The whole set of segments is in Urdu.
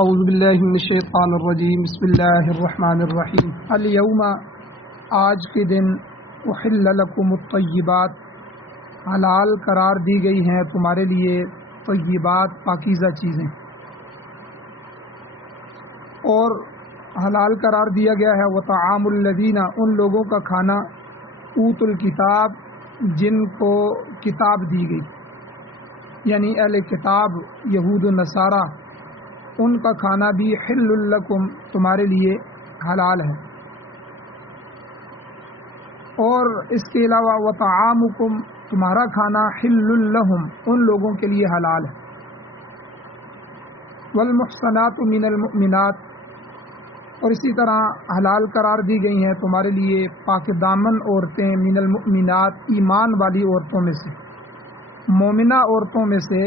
اعوذ باللہ من الشیطان الرجیم بسم اللہ الرحمن الرحیم الیوم آج کے دن احل لکم الطیبات حلال قرار دی گئی ہیں تمہارے لیے طیبات پاکیزہ چیزیں، اور حلال قرار دیا گیا ہے وطعام الذین ان لوگوں کا کھانا اوت الکتاب جن کو کتاب دی گئی، یعنی اہل کتاب یہود و نصارہ، ان کا کھانا بھی حل لکم تمہارے لیے حلال ہے، اور اس کے علاوہ وطعامکم تمہارا کھانا حل لہم ان لوگوں کے لیے حلال ہے۔ والمحصنات من المؤمنات، اور اسی طرح حلال قرار دی گئی ہیں تمہارے لیے پاک دامن عورتیں من المؤمنات ایمان والی عورتوں میں سے، مومنہ عورتوں میں سے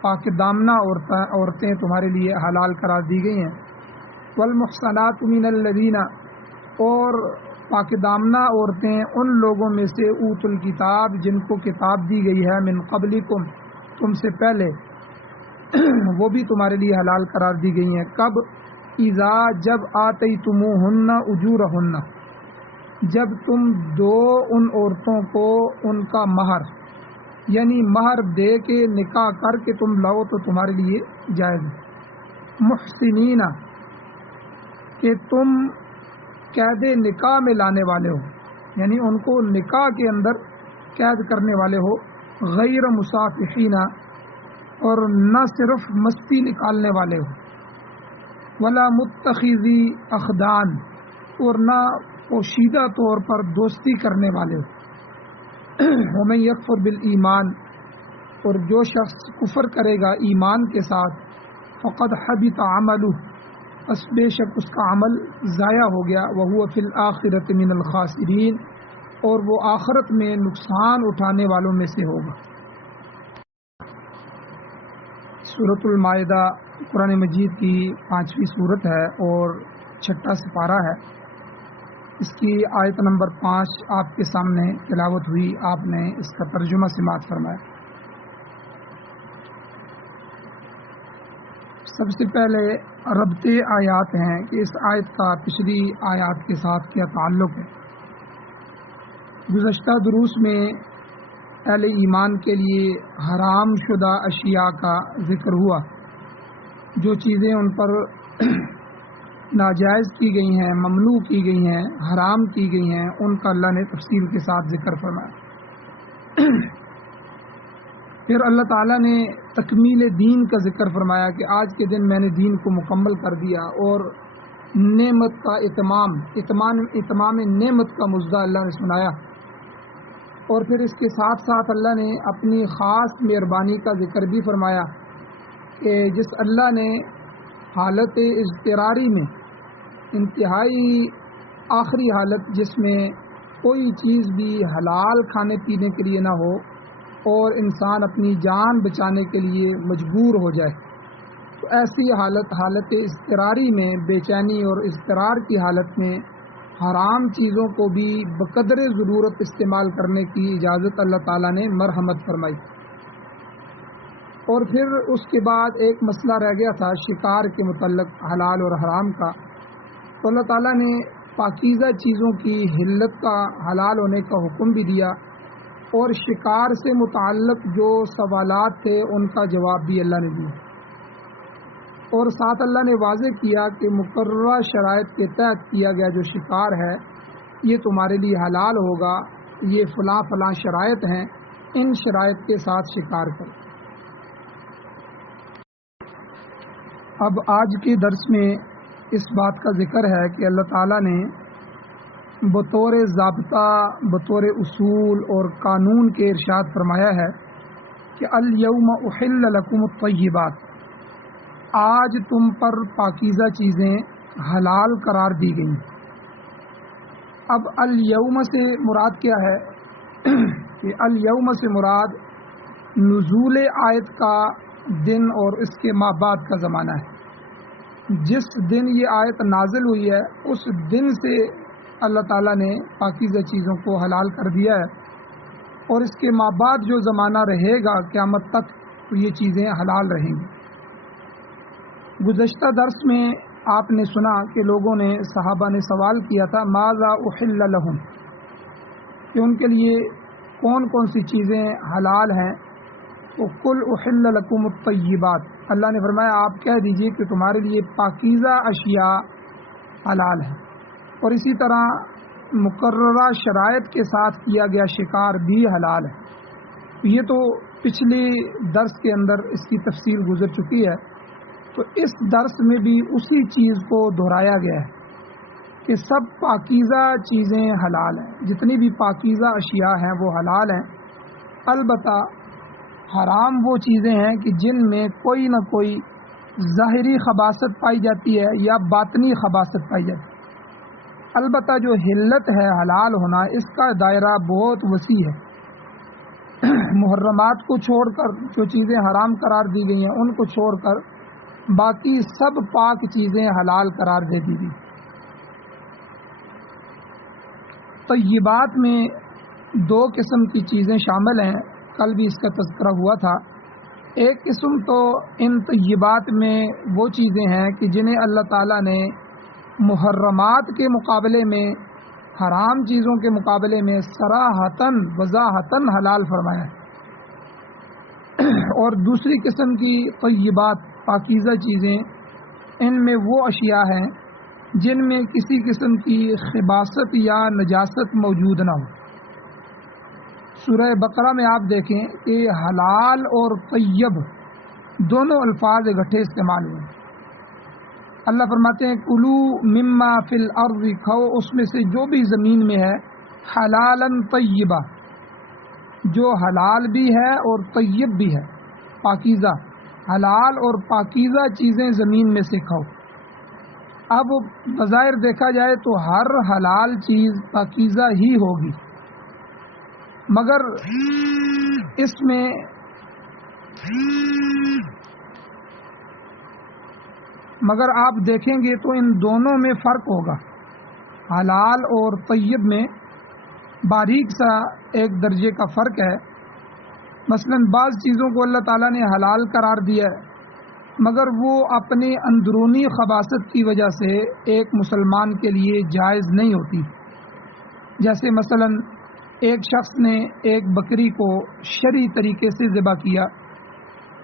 پاک دامنہ عورتیں تمہارے لیے حلال قرار دی گئی ہیں۔ والمحصنات من الذین، اور پاک دامنہ عورتیں ان لوگوں میں سے اوت الکتاب جن کو کتاب دی گئی ہے من قبلکم تم سے پہلے، وہ بھی تمہارے لیے حلال قرار دی گئی ہیں۔ کب؟ اذا جب آتیتموہن اجورہن، جب تم دو ان عورتوں کو ان کا مہر، یعنی مہر دے کے نکاح کر کے تم لاؤ تو تمہارے لیے جائز ہے۔ محسنین، کہ تم قید نکاح میں لانے والے ہو، یعنی ان کو نکاح کے اندر قید کرنے والے ہو، غیر مصافحین، اور نہ صرف مستی نکالنے والے ہو، ولا متخذی اخدان، اور نہ پوشیدہ طور پر دوستی کرنے والے ہو۔ ومن یکفر بالایمان، اور جو شخص کفر کرے گا ایمان کے ساتھ، فقد حبط عملہ، پس بے شک اس کا عمل ضائع ہو گیا، وہو فی الآخرۃ من الخاسرین، اور وہ آخرت میں نقصان اٹھانے والوں میں سے ہوگا۔ سورۃ المائدہ قرآن مجید کی 5ویں سورت ہے اور 6واں سپارہ ہے۔ اس کی آیت نمبر 5 آپ کے سامنے تلاوت ہوئی، آپ نے اس کا ترجمہ سماعت فرمایا۔ سب سے پہلے ربط آیات ہیں کہ اس آیت کا پچھلی آیات کے ساتھ کیا تعلق ہے۔ گزشتہ دروس میں اہل ایمان کے لیے حرام شدہ اشیاء کا ذکر ہوا، جو چیزیں ان پر ناجائز کی گئی ہیں، ممنوع کی گئی ہیں، حرام کی گئی ہیں، ان کا اللہ نے تفصیل کے ساتھ ذکر فرمایا۔ پھر اللہ تعالیٰ نے تکمیل دین کا ذکر فرمایا کہ آج کے دن میں نے دین کو مکمل کر دیا، اور نعمت کا اتمام نعمت کا مژدہ اللہ نے سنایا۔ اور پھر اس کے ساتھ ساتھ اللہ نے اپنی خاص مہربانی کا ذکر بھی فرمایا کہ جس اللہ نے حالت اضطراری میں، انتہائی آخری حالت جس میں کوئی چیز بھی حلال کھانے پینے کے لیے نہ ہو اور انسان اپنی جان بچانے کے لیے مجبور ہو جائے، تو ایسی حالت اضطراری میں، بے چینی اور اضطرار کی حالت میں حرام چیزوں کو بھی بقدر ضرورت استعمال کرنے کی اجازت اللہ تعالیٰ نے مرحمت فرمائی۔ اور پھر اس کے بعد ایک مسئلہ رہ گیا تھا شکار کے متعلق حلال اور حرام کا، تو اللہ تعالیٰ نے پاکیزہ چیزوں کی حلت کا، حلال ہونے کا حکم بھی دیا، اور شکار سے متعلق جو سوالات تھے ان کا جواب بھی اللہ نے دیا، اور ساتھ اللہ نے واضح کیا کہ مقررہ شرائط کے تحت کیا گیا جو شکار ہے یہ تمہارے لیے حلال ہوگا، یہ فلاں فلاں شرائط ہیں، ان شرائط کے ساتھ شکار کرو۔ اب آج کے درس میں اس بات کا ذکر ہے کہ اللہ تعالیٰ نے بطور ضابطہ، بطور اصول اور قانون کے ارشاد فرمایا ہے کہ الیوم احل لکم الطیبات، آج تم پر پاکیزہ چیزیں حلال قرار دی گئیں۔ اب الیوم سے مراد کیا ہے؟ کہ الیوم سے مراد نزول آیت کا دن اور اس کے ماہ بعد کا زمانہ ہے۔ جس دن یہ آیت نازل ہوئی ہے اس دن سے اللہ تعالیٰ نے پاکیزہ چیزوں کو حلال کر دیا ہے، اور اس کے ماہ بعد جو زمانہ رہے گا قیامت تک تو یہ چیزیں حلال رہیں گی۔ گزشتہ درس میں آپ نے سنا کہ لوگوں نے صحابہ نے سوال کیا تھا ماذا احل لہم، کہ ان کے لیے کون کون سی چیزیں حلال ہیں. تو قل احل لکم الطیبات، اللہ نے فرمایا آپ کہہ دیجئے کہ تمہارے لیے پاکیزہ اشیاء حلال ہیں، اور اسی طرح مقررہ شرائط کے ساتھ کیا گیا شکار بھی حلال ہے. یہ تو پچھلے درس کے اندر اس کی تفصیل گزر چکی ہے، تو اس درس میں بھی اسی چیز کو دہرایا گیا ہے کہ سب پاکیزہ چیزیں حلال ہیں، جتنی بھی پاکیزہ اشیاء ہیں وہ حلال ہیں. البتہ حرام وہ چیزیں ہیں کہ جن میں کوئی نہ کوئی ظاہری خباثت پائی جاتی ہے یا باطنی خباثت پائی جاتی ہے. البتہ جو حلت ہے حلال ہونا، اس کا دائرہ بہت وسیع ہے. محرمات کو چھوڑ کر جو چیزیں حرام قرار دی گئی ہیں ان کو چھوڑ کر باقی سب پاک چیزیں حلال قرار دے دی گئی. طیبات میں دو قسم کی چیزیں شامل ہیں، کل بھی اس کا تذکرہ ہوا تھا. ایک قسم تو ان طیبات میں وہ چیزیں ہیں کہ جنہیں اللہ تعالیٰ نے محرمات کے مقابلے میں، حرام چیزوں کے مقابلے میں صراحتاً وضاحتاً حلال فرمایا ہے. اور دوسری قسم کی طیبات پاکیزہ چیزیں، ان میں وہ اشیاء ہیں جن میں کسی قسم کی خباثت یا نجاست موجود نہ ہو. سورہ بقرہ میں آپ دیکھیں کہ حلال اور طیب دونوں الفاظ اکٹھے استعمال ہوئے. اللہ فرماتے ہیں کلو مما فی الارض، کھاؤ اس میں سے جو بھی زمین میں ہے، حلالاً طیبہ، جو حلال بھی ہے اور طیب بھی ہے، پاکیزہ. حلال اور پاکیزہ چیزیں زمین میں سے کھاؤ. اب بظاہر دیکھا جائے تو ہر حلال چیز پاکیزہ ہی ہوگی، مگر آپ دیکھیں گے تو ان دونوں میں فرق ہوگا. حلال اور طیب میں باریک سا ایک درجے کا فرق ہے. مثلا بعض چیزوں کو اللہ تعالیٰ نے حلال قرار دیا ہے مگر وہ اپنی اندرونی خباثت کی وجہ سے ایک مسلمان کے لیے جائز نہیں ہوتی. جیسے مثلا ایک شخص نے ایک بکری کو شرعی طریقے سے ذبح کیا،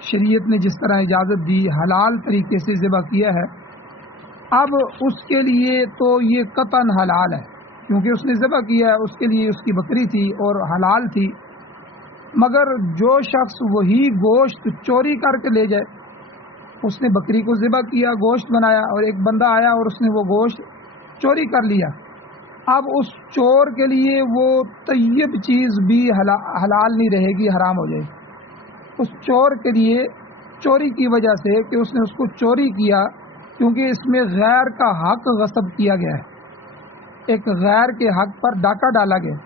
شریعت نے جس طرح اجازت دی حلال طریقے سے ذبح کیا ہے. اب اس کے لیے تو یہ قطعاً حلال ہے کیونکہ اس نے ذبح کیا ہے، اس کے لیے اس کی بکری تھی اور حلال تھی. مگر جو شخص وہی گوشت چوری کر کے لے جائے، اس نے بکری کو ذبح کیا، گوشت بنایا، اور ایک بندہ آیا اور اس نے وہ گوشت چوری کر لیا. اب اس چور کے لیے وہ طیب چیز بھی حلال نہیں رہے گی، حرام ہو جائے گی. اس چور کے لیے چوری کی وجہ سے کہ اس نے اس کو چوری کیا، کیونکہ اس میں غیر کا حق غصب کیا گیا ہے، ایک غیر کے حق پر ڈاکہ ڈالا گیا.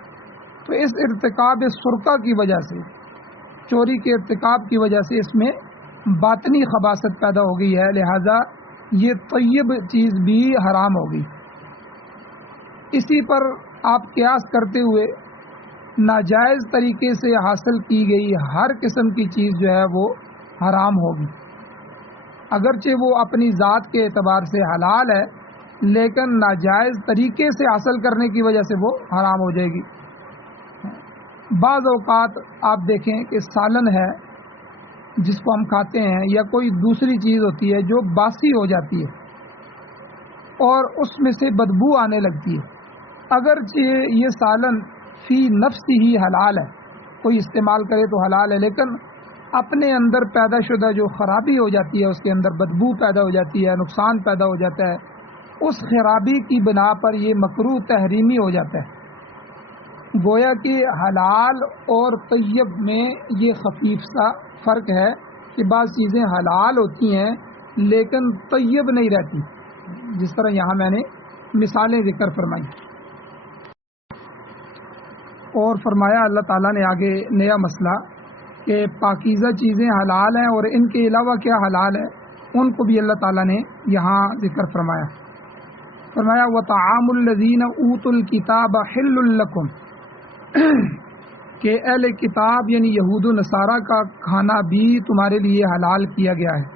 تو اس ارتکاب سرقہ کی وجہ سے، چوری کے ارتکاب کی وجہ سے اس میں باطنی خباثت پیدا ہو گئی ہے، لہذا یہ طیب چیز بھی حرام ہوگی. اسی پر آپ قیاس کرتے ہوئے ناجائز طریقے سے حاصل کی گئی ہر قسم کی چیز جو ہے وہ حرام ہوگی، اگرچہ وہ اپنی ذات کے اعتبار سے حلال ہے لیکن ناجائز طریقے سے حاصل کرنے کی وجہ سے وہ حرام ہو جائے گی. بعض اوقات آپ دیکھیں کہ سالن ہے جس کو ہم کھاتے ہیں، یا کوئی دوسری چیز ہوتی ہے جو باسی ہو جاتی ہے اور اس میں سے بدبو آنے لگتی ہے. اگرچہ یہ سالن فی نفس ہی حلال ہے، کوئی استعمال کرے تو حلال ہے، لیکن اپنے اندر پیدا شدہ جو خرابی ہو جاتی ہے، اس کے اندر بدبو پیدا ہو جاتی ہے، نقصان پیدا ہو جاتا ہے، اس خرابی کی بنا پر یہ مکروہ تحریمی ہو جاتا ہے. گویا کہ حلال اور طیب میں یہ خفیف سا فرق ہے کہ بعض چیزیں حلال ہوتی ہیں لیکن طیب نہیں رہتی، جس طرح یہاں میں نے مثالیں ذکر فرمائی. اور فرمایا اللہ تعالیٰ نے آگے نیا مسئلہ کہ پاکیزہ چیزیں حلال ہیں اور ان کے علاوہ کیا حلال ہے، ان کو بھی اللہ تعالیٰ نے یہاں ذکر فرمایا. وَطَعَامُ الَّذِينَ أُوتُوا الْكِتَابَ حِلٌّ لَكُمْ، کہ اہل کتاب یعنی یہود و نصارہ کا کھانا بھی تمہارے لیے حلال کیا گیا ہے.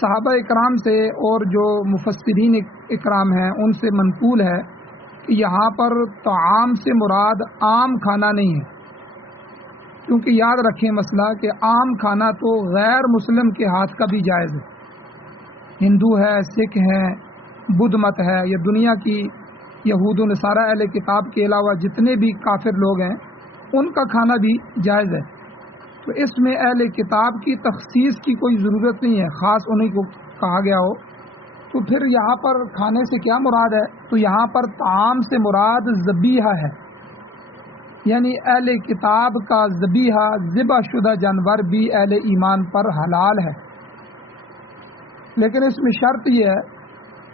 صحابہ اکرام سے اور جو مفسرین اکرام ہیں ان سے منقول ہے کہ یہاں پر طعام سے مراد عام کھانا نہیں ہے، کیونکہ یاد رکھیں مسئلہ کہ عام کھانا تو غیر مسلم کے ہاتھ کا بھی جائز ہے، ہندو ہے، سکھ ہے، بدھ مت ہے، یا دنیا کی یہود و نصارہ اہل کتاب کے علاوہ جتنے بھی کافر لوگ ہیں ان کا کھانا بھی جائز ہے۔ تو اس میں اہل کتاب کی تخصیص کی کوئی ضرورت نہیں ہے، خاص انہیں کو کہا گیا ہو۔ تو پھر یہاں پر کھانے سے کیا مراد ہے؟ تو یہاں پر طعام سے مراد ذبیحہ ہے، یعنی اہل کتاب کا ذبیحہ، ذبح شدہ جانور بھی اہل ایمان پر حلال ہے، لیکن اس میں شرط یہ ہے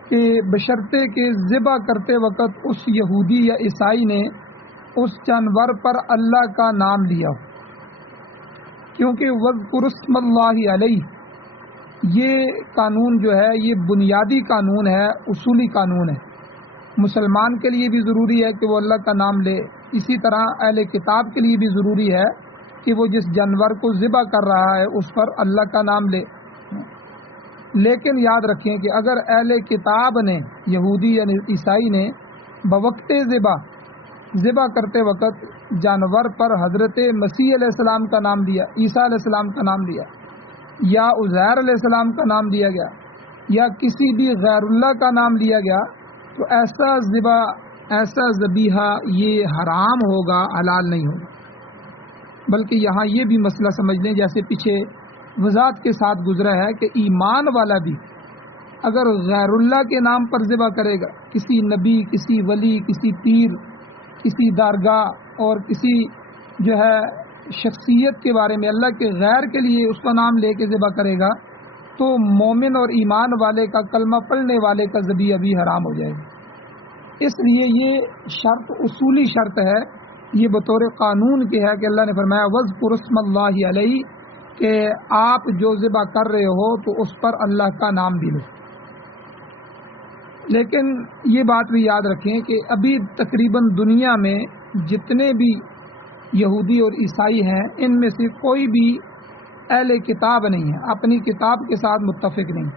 کہ بشرطے کہ ذبح کرتے وقت اس یہودی یا عیسائی نے اس جانور پر اللہ کا نام لیا ہو، کیونکہ وَاذْكُرُوا اسْمَ اللَّهِ عَلَيْهِ یہ قانون جو ہے یہ بنیادی قانون ہے، اصولی قانون ہے، مسلمان کے لیے بھی ضروری ہے کہ وہ اللہ کا نام لے، اسی طرح اہل کتاب کے لیے بھی ضروری ہے کہ وہ جس جانور کو ذبح کر رہا ہے اس پر اللہ کا نام لے۔ لیکن یاد رکھیں کہ اگر اہل کتاب نے، یہودی یا عیسائی نے بوقت ذبح کرتے وقت جانور پر حضرت مسیح علیہ السلام کا نام دیا، عیسیٰ علیہ السلام کا نام دیا، یا عزیر علیہ السلام کا نام دیا گیا، یا کسی بھی غیر اللہ کا نام لیا گیا، تو ایسا ذبح، ایسا ذبیحہ یہ حرام ہوگا، حلال نہیں ہوگا۔ بلکہ یہاں یہ بھی مسئلہ سمجھ لیں، جیسے پیچھے وضاحت کے ساتھ گزرا ہے کہ ایمان والا بھی اگر غیر اللہ کے نام پر ذبح کرے گا، کسی نبی، کسی ولی، کسی پیر، کسی درگاہ اور کسی جو ہے شخصیت کے بارے میں اللہ کے غیر کے لیے اس کا نام لے کے ذبح کرے گا، تو مومن اور ایمان والے کا، کلمہ پڑھنے والے کا ذبیحہ بھی حرام ہو جائے گا۔ اس لیے یہ شرط اصولی شرط ہے، یہ بطور قانون کے ہے کہ اللہ نے فرمایا وَاذْكُرُوا اسْمَ اللَّهِ عَلَيْهِ کہ آپ جو ذبح کر رہے ہو تو اس پر اللہ کا نام بھی لو۔ لیکن یہ بات بھی یاد رکھیں کہ ابھی تقریباً دنیا میں جتنے بھی یہودی اور عیسائی ہیں ان میں سے کوئی بھی اہل کتاب نہیں ہے، اپنی کتاب کے ساتھ متفق نہیں،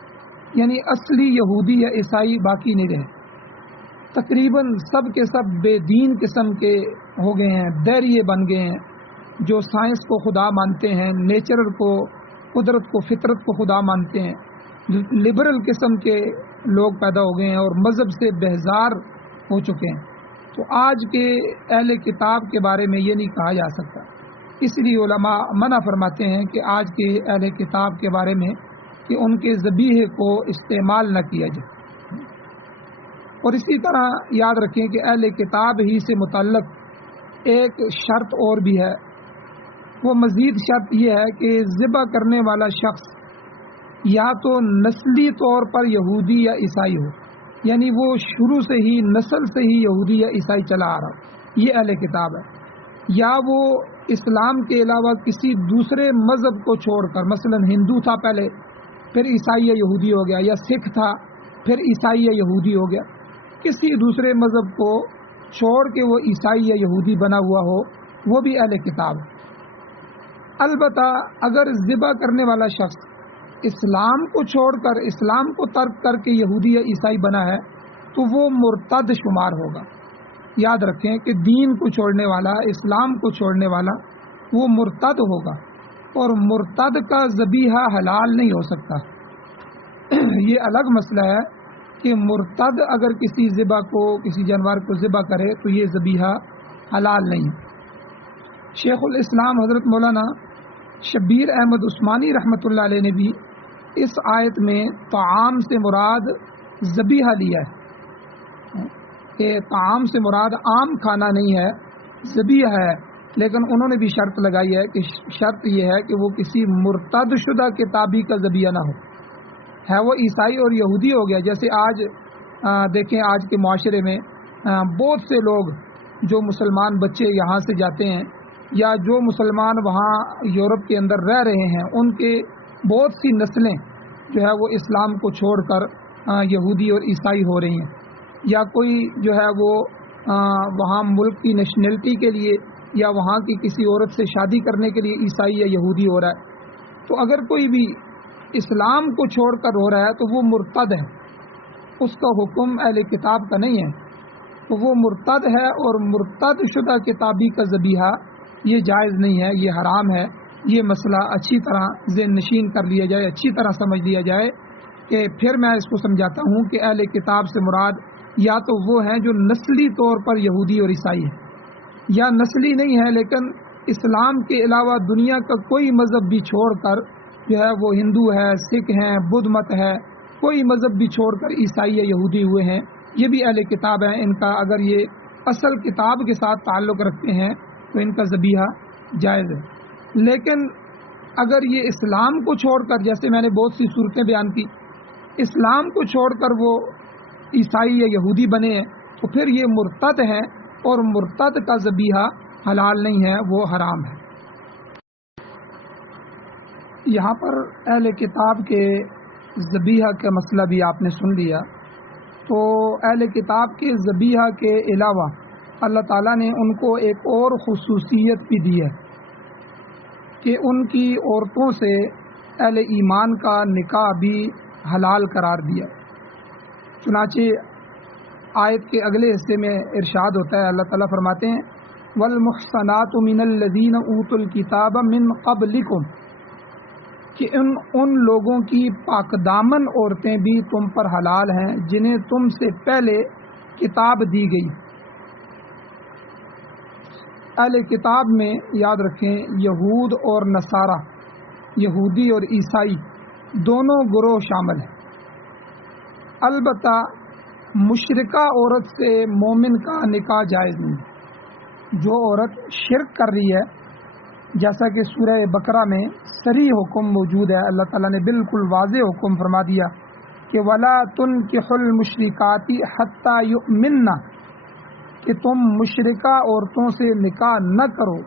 یعنی اصلی یہودی یا عیسائی باقی نہیں رہے، تقریباً سب کے سب بے دین قسم کے ہو گئے ہیں، دیریے بن گئے ہیں، جو سائنس کو خدا مانتے ہیں، نیچر کو، قدرت کو، فطرت کو خدا مانتے ہیں، لبرل قسم کے لوگ پیدا ہو گئے ہیں اور مذہب سے بیزار ہو چکے ہیں۔ تو آج کے اہل کتاب کے بارے میں یہ نہیں کہا جا سکتا، اس لیے علماء منع فرماتے ہیں کہ آج کے اہل کتاب کے بارے میں کہ ان کے ذبیحے کو استعمال نہ کیا جائے۔ اور اسی طرح یاد رکھیں کہ اہل کتاب ہی سے متعلق ایک شرط اور بھی ہے، وہ مزید شرط یہ ہے کہ ذبح کرنے والا شخص یا تو نسلی طور پر یہودی یا عیسائی ہو، یعنی وہ شروع سے ہی نسل سے ہی یہودی یا عیسائی چلا آ رہا ہو، یہ اہل کتاب ہے، یا وہ اسلام کے علاوہ کسی دوسرے مذہب کو چھوڑ کر، مثلا ہندو تھا پہلے پھر عیسائی یا یہودی ہو گیا، یا سکھ تھا پھر عیسائی یا یہودی ہو گیا، کسی دوسرے مذہب کو چھوڑ کے وہ عیسائی یا یہودی بنا ہوا ہو، وہ بھی اہل کتاب ہے۔ البتہ اگر ذبح کرنے والا شخص اسلام کو چھوڑ کر، اسلام کو ترک کر کے یہودی یا عیسائی بنا ہے تو وہ مرتد شمار ہوگا۔ یاد رکھیں کہ دین کو چھوڑنے والا، اسلام کو چھوڑنے والا وہ مرتد ہوگا، اور مرتد کا ذبیحہ حلال نہیں ہو سکتا۔ یہ الگ مسئلہ ہے کہ مرتد اگر کسی ذبح کو، کسی جانور کو ذبح کرے تو یہ ذبیحہ حلال نہیں۔ شیخ الاسلام حضرت مولانا شبیر احمد عثمانی رحمۃ اللہ علیہ نے بھی اس آیت میں طعام سے مراد ذبیحہ لیا ہے، کہ طعام سے مراد عام کھانا نہیں ہے، ذبیحہ ہے، لیکن انہوں نے بھی شرط لگائی ہے کہ شرط یہ ہے کہ وہ کسی مرتد شدہ کتابی کا ذبیحہ نہ ہو، ہے وہ عیسائی اور یہودی ہو گیا۔ جیسے آج دیکھیں آج کے معاشرے میں بہت سے لوگ جو مسلمان بچے یہاں سے جاتے ہیں یا جو مسلمان وہاں یورپ کے اندر رہ رہے ہیں، ان کے بہت سی نسلیں جو ہے وہ اسلام کو چھوڑ کر یہودی اور عیسائی ہو رہی ہیں، یا کوئی جو ہے وہ وہاں ملک کی نیشنلٹی کے لیے یا وہاں کی کسی عورت سے شادی کرنے کے لیے عیسائی یا یہودی ہو رہا ہے۔ تو اگر کوئی بھی اسلام کو چھوڑ کر ہو رہا ہے تو وہ مرتد ہے، اس کا حکم اہل کتاب کا نہیں ہے، تو وہ مرتد ہے، اور مرتد شدہ کتابی کا ذبیحہ یہ جائز نہیں ہے، یہ حرام ہے۔ یہ مسئلہ اچھی طرح ذہن نشین کر لیا جائے، اچھی طرح سمجھ لیا جائے کہ پھر میں اس کو سمجھاتا ہوں کہ اہل کتاب سے مراد یا تو وہ ہیں جو نسلی طور پر یہودی اور عیسائی ہیں، یا نسلی نہیں ہے لیکن اسلام کے علاوہ دنیا کا کوئی مذہب بھی چھوڑ کر جو ہے وہ ہندو ہے، سکھ ہیں، بدھ مت ہے، کوئی مذہب بھی چھوڑ کر عیسائی یا یہودی ہوئے ہیں، یہ بھی اہل کتاب ہیں۔ ان کا اگر یہ اصل کتاب کے ساتھ تعلق رکھتے ہیں تو ان کا ذبیحہ جائز ہے۔ لیکن اگر یہ اسلام کو چھوڑ کر، جیسے میں نے بہت سی صورتیں بیان کی، اسلام کو چھوڑ کر وہ عیسائی یا یہودی بنے ہیں تو پھر یہ مرتد ہیں، اور مرتد کا ذبیحہ حلال نہیں ہے، وہ حرام ہے۔ یہاں پر اہل کتاب کے ذبیحہ کا مسئلہ بھی آپ نے سن لیا، تو اہل کتاب کے ذبیحہ کے علاوہ اللہ تعالیٰ نے ان کو ایک اور خصوصیت بھی دی ہے کہ ان کی عورتوں سے اہل ایمان کا نکاح بھی حلال قرار دیا۔ چنانچہ آیت کے اگلے حصے میں ارشاد ہوتا ہے، اللہ تعالیٰ فرماتے ہیں والمحصنات من الذین اوتوا الکتاب من قبلکم، کہ ان لوگوں کی پاک دامن عورتیں بھی تم پر حلال ہیں جنہیں تم سے پہلے کتاب دی گئی۔ اہل کتاب میں یاد رکھیں یہود اور نصارہ، یہودی اور عیسائی دونوں گروہ شامل ہیں۔ البتہ مشرکہ عورت سے مومن کا نکاح جائز نہیں۔ جو عورت شرک کر رہی ہے، جیسا کہ سورہ بقرہ میں صریح حکم موجود ہے، اللہ تعالیٰ نے بالکل واضح حکم فرما دیا کہ وَلَا تُنْكِحُوا الْمُشْرِكَاتِ حَتَّى يُؤْمِنَّ، کہ تم مشرکہ عورتوں سے نکاح نہ کرو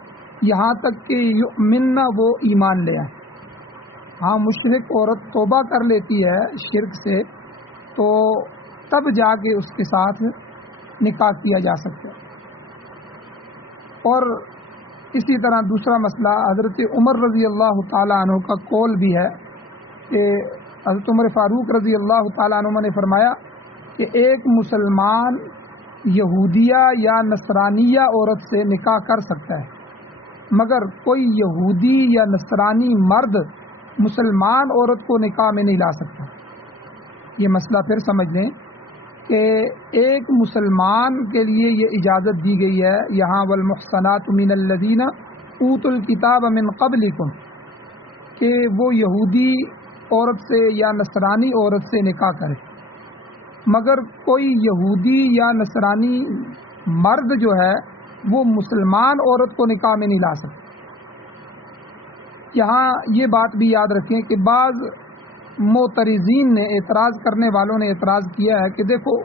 یہاں تک کہ یؤمنّ، وہ ایمان لے آئے۔ ہاں، مشرک عورت توبہ کر لیتی ہے شرک سے تو تب جا کے اس کے ساتھ نکاح کیا جا سکتا ہے۔ اور اسی طرح دوسرا مسئلہ حضرت عمر رضی اللہ تعالیٰ عنہ کا قول بھی ہے کہ حضرت عمر فاروق رضی اللہ تعالیٰ عنہ نے فرمایا کہ ایک مسلمان یہودیہ یا نصرانیہ عورت سے نکاح کر سکتا ہے، مگر کوئی یہودی یا نصرانی مرد مسلمان عورت کو نکاح میں نہیں لا سکتا۔ یہ مسئلہ پھر سمجھ لیں کہ ایک مسلمان کے لیے یہ اجازت دی گئی ہے یہاں والمحصنات من الذین اوتوا الکتاب من قبلکم، کہ وہ یہودی عورت سے یا نصرانی عورت سے نکاح کرے، مگر کوئی یہودی یا نصرانی مرد جو ہے وہ مسلمان عورت کو نکاح میں نہیں لا سکتا۔ یہاں یہ بات بھی یاد رکھیں کہ بعض معترضین نے، اعتراض کرنے والوں نے اعتراض کیا ہے کہ دیکھو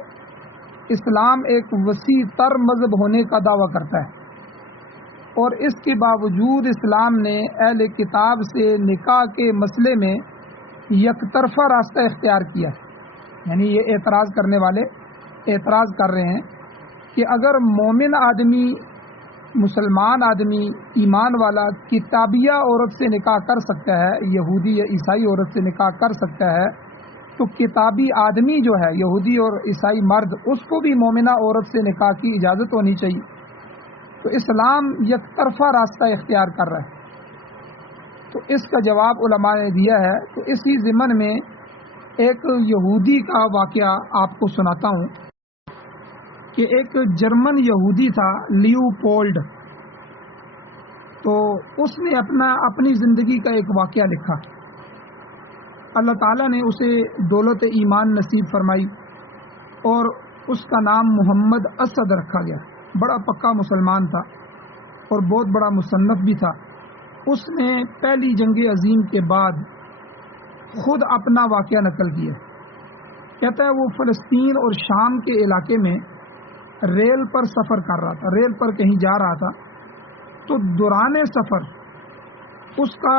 اسلام ایک وسیع تر مذہب ہونے کا دعویٰ کرتا ہے، اور اس کے باوجود اسلام نے اہل کتاب سے نکاح کے مسئلے میں یک طرفہ راستہ اختیار کیا ہے۔ یعنی یہ اعتراض کرنے والے اعتراض کر رہے ہیں کہ اگر مومن آدمی، مسلمان آدمی، ایمان والا کتابیہ عورت سے نکاح کر سکتا ہے، یہودی یا عیسائی عورت سے نکاح کر سکتا ہے، تو کتابی آدمی جو ہے یہودی اور عیسائی مرد، اس کو بھی مومنہ عورت سے نکاح کی اجازت ہونی چاہیے۔ تو اسلام یک طرفہ راستہ اختیار کر رہا ہے۔ تو اس کا جواب علماء نے دیا ہے۔ تو اسی ضمن میں ایک یہودی کا واقعہ آپ کو سناتا ہوں کہ ایک جرمن یہودی تھا لیوپولڈ، تو اس نے اپنی زندگی کا ایک واقعہ لکھا۔ اللہ تعالیٰ نے اسے دولت ایمان نصیب فرمائی اور اس کا نام محمد اسد رکھا گیا۔ بڑا پکا مسلمان تھا اور بہت بڑا مصنف بھی تھا۔ اس نے پہلی جنگ عظیم کے بعد خود اپنا واقعہ نقل کیا۔ کہتا ہے وہ فلسطین اور شام کے علاقے میں ریل پر سفر کر رہا تھا، ریل پر کہیں جا رہا تھا، تو دوران سفر اس کا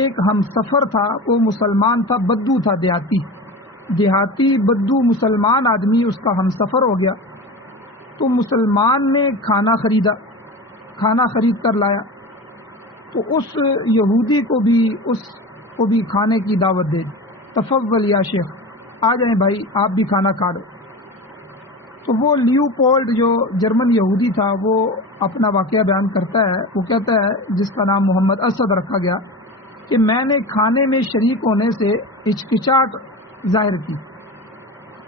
ایک ہم سفر تھا، وہ مسلمان تھا، بدو تھا، دیہاتی بدو مسلمان آدمی اس کا ہم سفر ہو گیا۔ تو مسلمان نے کھانا خرید کر لایا، تو اس یہودی کو بھی اس کو بھی کھانے کی دعوت دے دی، تفضل یا شیخ، آ جائیں بھائی آپ بھی کھانا کھا لو۔ تو وہ لیوپولڈ جو جرمن یہودی تھا وہ اپنا واقعہ بیان کرتا ہے، وہ کہتا ہے جس کا نام محمد اسد رکھا گیا کہ میں نے کھانے میں شریک ہونے سے ہچکچاہٹ ظاہر کی،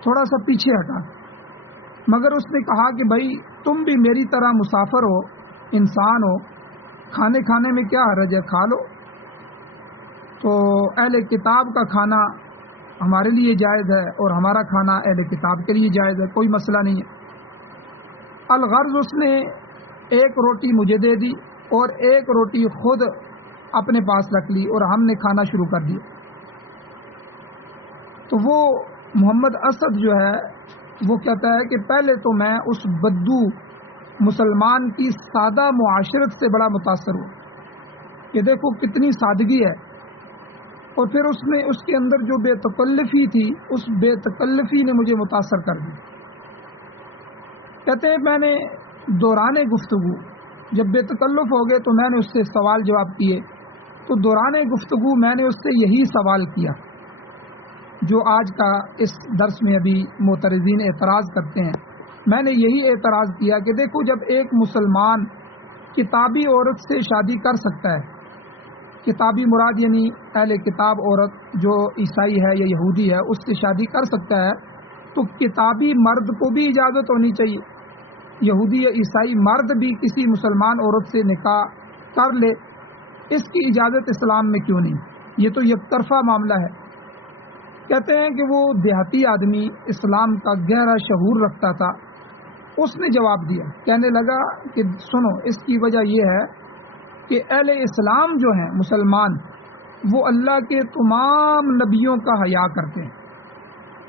تھوڑا سا پیچھے ہٹا، مگر اس نے کہا کہ بھائی تم بھی میری طرح مسافر ہو، انسان ہو، کھانے میں کیا حرج ہے، کھا لو۔ تو اہل کتاب کا کھانا ہمارے لیے جائز ہے اور ہمارا کھانا اہل کتاب کے لیے جائز ہے، کوئی مسئلہ نہیں ہے۔ الغرض اس نے ایک روٹی مجھے دے دی اور ایک روٹی خود اپنے پاس رکھ لی اور ہم نے کھانا شروع کر دیا۔ تو وہ محمد اسد جو ہے وہ کہتا ہے کہ پہلے تو میں اس بدو مسلمان کی سادہ معاشرت سے بڑا متاثر ہوا کہ دیکھو کتنی سادگی ہے، اور پھر اس میں اس کے اندر جو بے تکلفی تھی، اس بے تکلفی نے مجھے متاثر کر دی۔ کہتے ہیں میں نے دوران گفتگو جب بے تکلف ہو گئے تو میں نے اس سے سوال جواب کیے، تو دوران گفتگو میں نے اس سے یہی سوال کیا جو آج کا اس درس میں ابھی معترضین اعتراض کرتے ہیں۔ میں نے یہی اعتراض کیا کہ دیکھو جب ایک مسلمان کتابی عورت سے شادی کر سکتا ہے، کتابی مراد یعنی اہل کتاب عورت جو عیسائی ہے یا یہودی ہے اس سے شادی کر سکتا ہے، تو کتابی مرد کو بھی اجازت ہونی چاہیے، یہودی یا عیسائی مرد بھی کسی مسلمان عورت سے نکاح کر لے، اس کی اجازت اسلام میں کیوں نہیں؟ یہ تو یک طرفہ معاملہ ہے۔ کہتے ہیں کہ وہ دیہاتی آدمی اسلام کا گہرا شعور رکھتا تھا، اس نے جواب دیا، کہنے لگا کہ سنو، اس کی وجہ یہ ہے کہ اہل اسلام جو ہیں مسلمان، وہ اللہ کے تمام نبیوں کا حیا کرتے ہیں،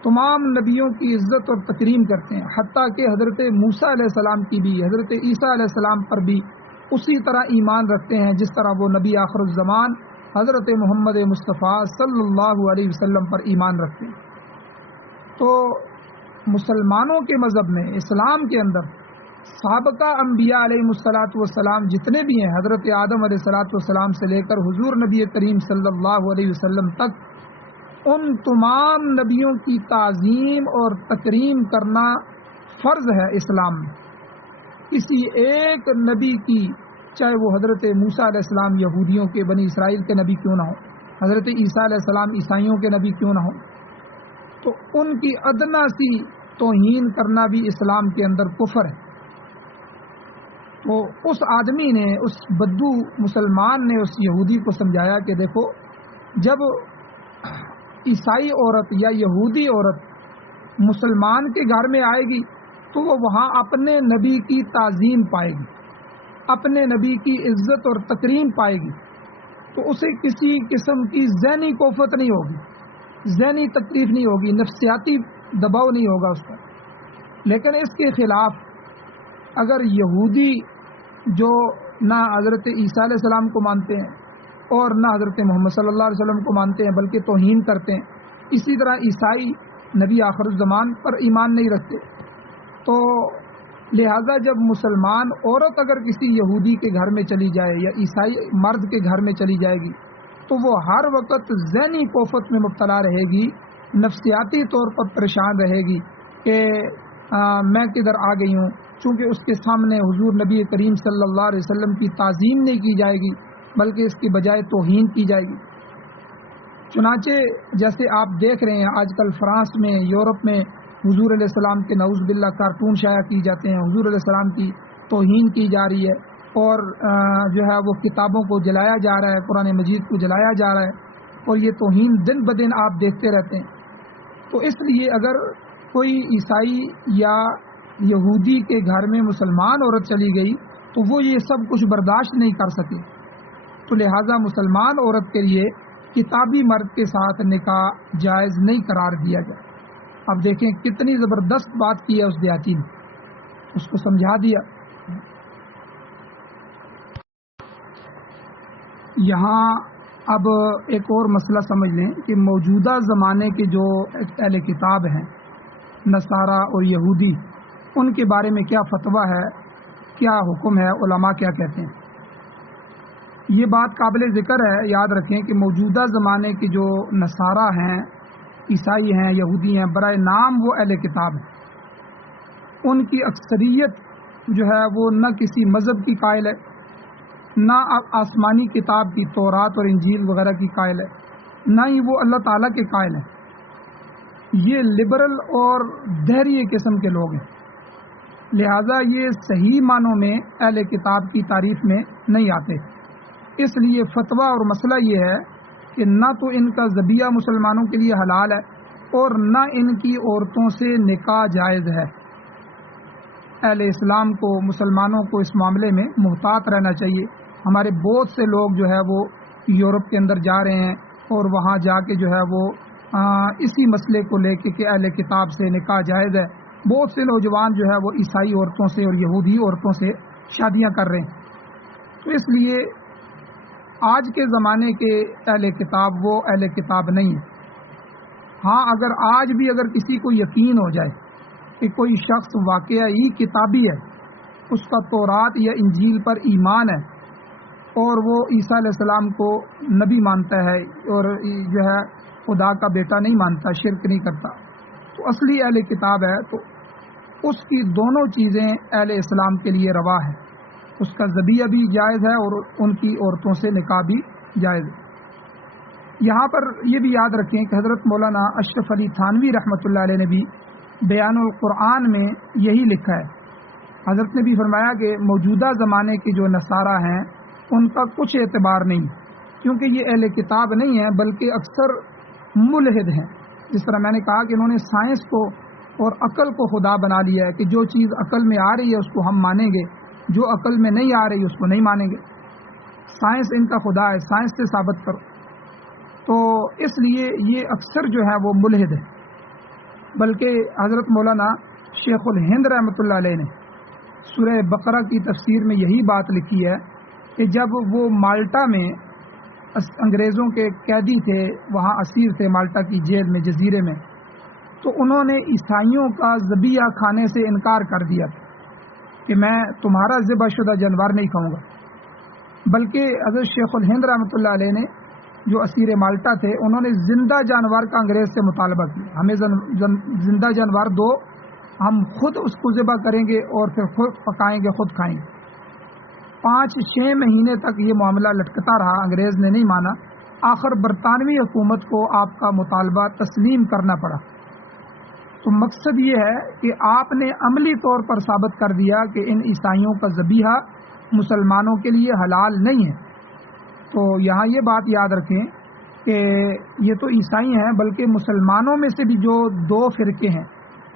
تمام نبیوں کی عزت اور تکریم کرتے ہیں، حتیٰ کہ حضرت موسیٰ علیہ السلام کی بھی، حضرت عیسیٰ علیہ السلام پر بھی اسی طرح ایمان رکھتے ہیں جس طرح وہ نبی آخر الزمان حضرت محمد مصطفیٰ صلی اللہ علیہ وسلم پر ایمان رکھتے ہیں۔ تو مسلمانوں کے مذہب میں، اسلام کے اندر سابقہ انبیاء علیہ الصلاۃ والسلام جتنے بھی ہیں، حضرت آدم علیہ الصلاۃ والسلام سے لے کر حضور نبی کریم صلی اللہ علیہ وسلم تک، ان تمام نبیوں کی تعظیم اور تکریم کرنا فرض ہے اسلام میں۔ کسی ایک نبی کی، چاہے وہ حضرت موسیٰ علیہ السلام یہودیوں کے بنی اسرائیل کے نبی کیوں نہ ہو، حضرت عیسیٰ علیہ السلام عیسائیوں کے نبی کیوں نہ ہو، تو ان کی ادنا سی توہین کرنا بھی اسلام کے اندر کفر ہے۔ تو اس آدمی نے، اس بدو مسلمان نے اس یہودی کو سمجھایا کہ دیکھو جب عیسائی عورت یا یہودی عورت مسلمان کے گھر میں آئے گی تو وہ وہاں اپنے نبی کی تعظیم پائے گی، اپنے نبی کی عزت اور تکریم پائے گی، تو اسے کسی قسم کی ذہنی کوفت نہیں ہوگی، ذہنی تکلیف نہیں ہوگی، نفسیاتی دباؤ نہیں ہوگا اس پر۔ لیکن اس کے خلاف اگر یہودی جو نہ حضرت عیسیٰ علیہ السلام کو مانتے ہیں اور نہ حضرت محمد صلی اللہ علیہ وسلم کو مانتے ہیں بلکہ توہین کرتے ہیں، اسی طرح عیسائی نبی آخر الزمان پر ایمان نہیں رکھتے، تو لہذا جب مسلمان عورت اگر کسی یہودی کے گھر میں چلی جائے یا عیسائی مرد کے گھر میں چلی جائے گی تو وہ ہر وقت ذہنی کوفت میں مبتلا رہے گی، نفسیاتی طور پر پریشان رہے گی کہ میں کدھر آ گئی ہوں، چونکہ اس کے سامنے حضور نبی کریم صلی اللہ علیہ وسلم کی تعظیم نہیں کی جائے گی بلکہ اس کی بجائے توہین کی جائے گی۔ چنانچہ جیسے آپ دیکھ رہے ہیں آج کل فرانس میں، یورپ میں حضور علیہ السلام کے نعوذ باللہ کارٹون شائع کی جاتے ہیں، حضور علیہ السلام کی توہین کی جا رہی ہے، اور جو ہے وہ کتابوں کو جلایا جا رہا ہے، قرآن مجید کو جلایا جا رہا ہے، اور یہ توہین دن بدن آپ دیکھتے رہتے ہیں۔ تو اس لیے اگر کوئی عیسائی یا یہودی کے گھر میں مسلمان عورت چلی گئی تو وہ یہ سب کچھ برداشت نہیں کر سکے، تو لہٰذا مسلمان عورت کے لیے کتابی مرد کے ساتھ نکاح جائز نہیں قرار دیا جائے۔ اب دیکھیں کتنی زبردست بات کی ہے اس دیہاتی نے، اس کو سمجھا دیا۔ یہاں اب ایک اور مسئلہ سمجھ لیں کہ موجودہ زمانے کے جو اہل کتاب ہیں، نصارہ اور یہودی، ان کے بارے میں کیا فتویٰ ہے، کیا حکم ہے، علماء کیا کہتے ہیں۔ یہ بات قابل ذکر ہے، یاد رکھیں کہ موجودہ زمانے کے جو نصارہ ہیں، عیسائی ہیں، یہودی ہیں، برائے نام وہ اہل کتاب ہیں، ان کی اکثریت جو ہے وہ نہ کسی مذہب کی قائل ہے، نہ آسمانی کتاب کی تورات اور انجیل وغیرہ کی قائل ہے، نہ ہی وہ اللہ تعالیٰ کے قائل ہیں۔ یہ لبرل اور دہریے قسم کے لوگ ہیں، لہذا یہ صحیح معنوں میں اہل کتاب کی تعریف میں نہیں آتے۔ اس لیے فتویٰ اور مسئلہ یہ ہے کہ نہ تو ان کا ذبیحہ مسلمانوں کے لیے حلال ہے اور نہ ان کی عورتوں سے نکاح جائز ہے۔ اہل اسلام کو، مسلمانوں کو اس معاملے میں محتاط رہنا چاہیے۔ ہمارے بہت سے لوگ جو ہے وہ یورپ کے اندر جا رہے ہیں اور وہاں جا کے جو ہے وہ اسی مسئلے کو لے کے کہ اہل کتاب سے نکاح جائز ہے، بہت سے نوجوان جو ہے وہ عیسائی عورتوں سے اور یہودی عورتوں سے شادیاں کر رہے ہیں۔ تو اس لیے آج کے زمانے کے اہل کتاب وہ اہل کتاب نہیں ہے۔ ہاں، اگر آج بھی اگر کسی کو یقین ہو جائے کہ کوئی شخص واقعی کتابی ہے، اس کا تورات یا انجیل پر ایمان ہے اور وہ عیسیٰ علیہ السلام کو نبی مانتا ہے اور جو ہے خدا کا بیٹا نہیں مانتا، شرک نہیں کرتا، تو اصلی اہل کتاب ہے، تو اس کی دونوں چیزیں اہل اسلام کے لیے روا ہے۔ اس کا ذبیحہ بھی جائز ہے اور ان کی عورتوں سے نکاح بھی جائز ہے۔ یہاں پر یہ بھی یاد رکھیں کہ حضرت مولانا اشرف علی تھانوی رحمۃ اللہ علیہ نے بھی بیان القرآن میں یہی لکھا ہے۔ حضرت نے بھی فرمایا کہ موجودہ زمانے کے جو نصارہ ہیں ان کا کچھ اعتبار نہیں، کیونکہ یہ اہل کتاب نہیں ہیں بلکہ اکثر ملحد ہیں۔ جس طرح میں نے کہا کہ انہوں نے سائنس کو اور عقل کو خدا بنا لیا ہے کہ جو چیز عقل میں آ رہی ہے اس کو ہم مانیں گے، جو عقل میں نہیں آ رہی اس کو نہیں مانیں گے۔ سائنس ان کا خدا ہے، سائنس سے ثابت کرو۔ تو اس لیے یہ اکثر جو ہے وہ ملحد ہے۔ بلکہ حضرت مولانا شیخ الہند رحمۃ اللہ علیہ نے سورہ بقرہ کی تفسیر میں یہی بات لکھی ہے کہ جب وہ مالٹا میں انگریزوں کے قیدی تھے، وہاں اسیر تھے مالٹا کی جیل میں، جزیرے میں، تو انہوں نے عیسائیوں کا ذبیحہ کھانے سے انکار کر دیا تھا کہ میں تمہارا ذبح شدہ جانور نہیں کھاؤں گا، بلکہ حضرت شیخ الہند رحمۃ اللہ علیہ نے جو اسیر مالٹا تھے انہوں نے زندہ جانور کا انگریز سے مطالبہ کیا، ہمیں زندہ جانور دو، ہم خود اس کو ذبح کریں گے اور پھر خود پکائیں گے، خود کھائیں گے۔ 5-6 مہینے تک یہ معاملہ لٹکتا رہا، انگریز نے نہیں مانا، آخر برطانوی حکومت کو آپ کا مطالبہ تسلیم کرنا پڑا۔ تو مقصد یہ ہے کہ آپ نے عملی طور پر ثابت کر دیا کہ ان عیسائیوں کا ذبیحہ مسلمانوں کے لیے حلال نہیں ہے۔ تو یہاں یہ بات یاد رکھیں کہ یہ تو عیسائی ہیں، بلکہ مسلمانوں میں سے بھی جو 2 فرقے ہیں،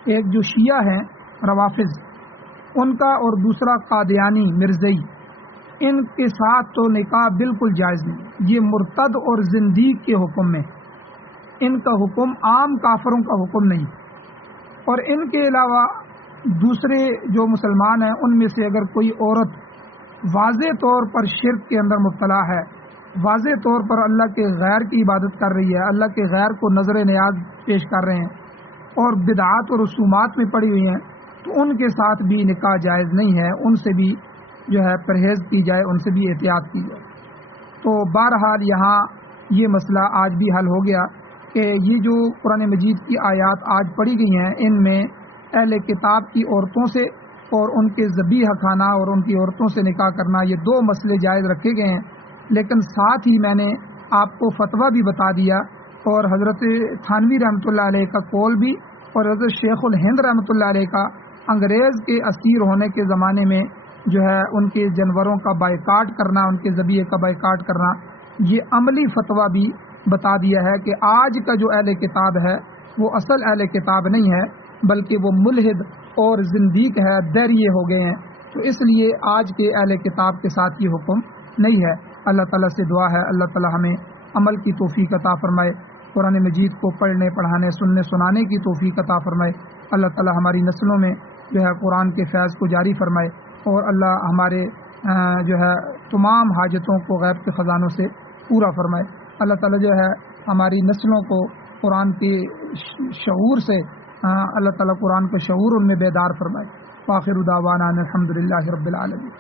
ایک جو شیعہ ہیں روافض ان کا اور دوسرا قادیانی مرزئی، ان کے ساتھ تو نکاح بالکل جائز نہیں، یہ مرتد اور زندیق کے حکم میں، ان کا حکم عام کافروں کا حکم نہیں۔ اور ان کے علاوہ دوسرے جو مسلمان ہیں ان میں سے اگر کوئی عورت واضح طور پر شرک کے اندر مبتلا ہے، واضح طور پر اللہ کے غیر کی عبادت کر رہی ہے، اللہ کے غیر کو نظر نیاز پیش کر رہے ہیں اور بدعات اور رسومات میں پڑی ہوئی ہیں، تو ان کے ساتھ بھی نکاح جائز نہیں ہے، ان سے بھی جو ہے پرہیز کی جائے، ان سے بھی احتیاط کی جائے۔ تو بہرحال یہاں یہ مسئلہ آج بھی حل ہو گیا کہ یہ جو قرآن مجید کی آیات آج پڑھی گئی ہیں ان میں اہل کتاب کی عورتوں سے اور ان کے ذبیحہ کھانا اور ان کی عورتوں سے نکاح کرنا، یہ 2 مسئلے جائز رکھے گئے ہیں، لیکن ساتھ ہی میں نے آپ کو فتویٰ بھی بتا دیا اور حضرت تھانوی رحمۃ اللہ علیہ کا قول بھی اور حضرت شیخ الہند رحمۃ اللہ علیہ کا انگریز کے اسیر ہونے کے زمانے میں جو ہے ان کے جانوروں کا بائیکاٹ کرنا، ان کے ذبیحے کا بائیکاٹ کرنا، یہ عملی فتویٰ بھی بتا دیا ہے کہ آج کا جو اہل کتاب ہے وہ اصل اہل کتاب نہیں ہے بلکہ وہ ملحد اور زندیق ہے، دہریے ہو گئے ہیں۔ تو اس لیے آج کے اہل کتاب کے ساتھ یہ حکم نہیں ہے۔ اللہ تعالیٰ سے دعا ہے اللہ تعالیٰ ہمیں عمل کی توفیق عطا فرمائے، قرآن مجید کو پڑھنے پڑھانے سننے سنانے کی توفیق عطا فرمائے۔ اللہ تعالیٰ ہماری نسلوں میں جو ہے قرآن کے فیض کو جاری فرمائے اور اللہ ہمارے جو ہے تمام حاجتوں کو غیب کے خزانوں سے پورا فرمائے۔ اللہ تعالیٰ جو ہے ہماری نسلوں کو قرآن کے شعور سے اللہ تعالیٰ قرآن کا شعور ان میں بیدار فرمائے۔ آخر دعوانا الحمد للہ رب العالمین۔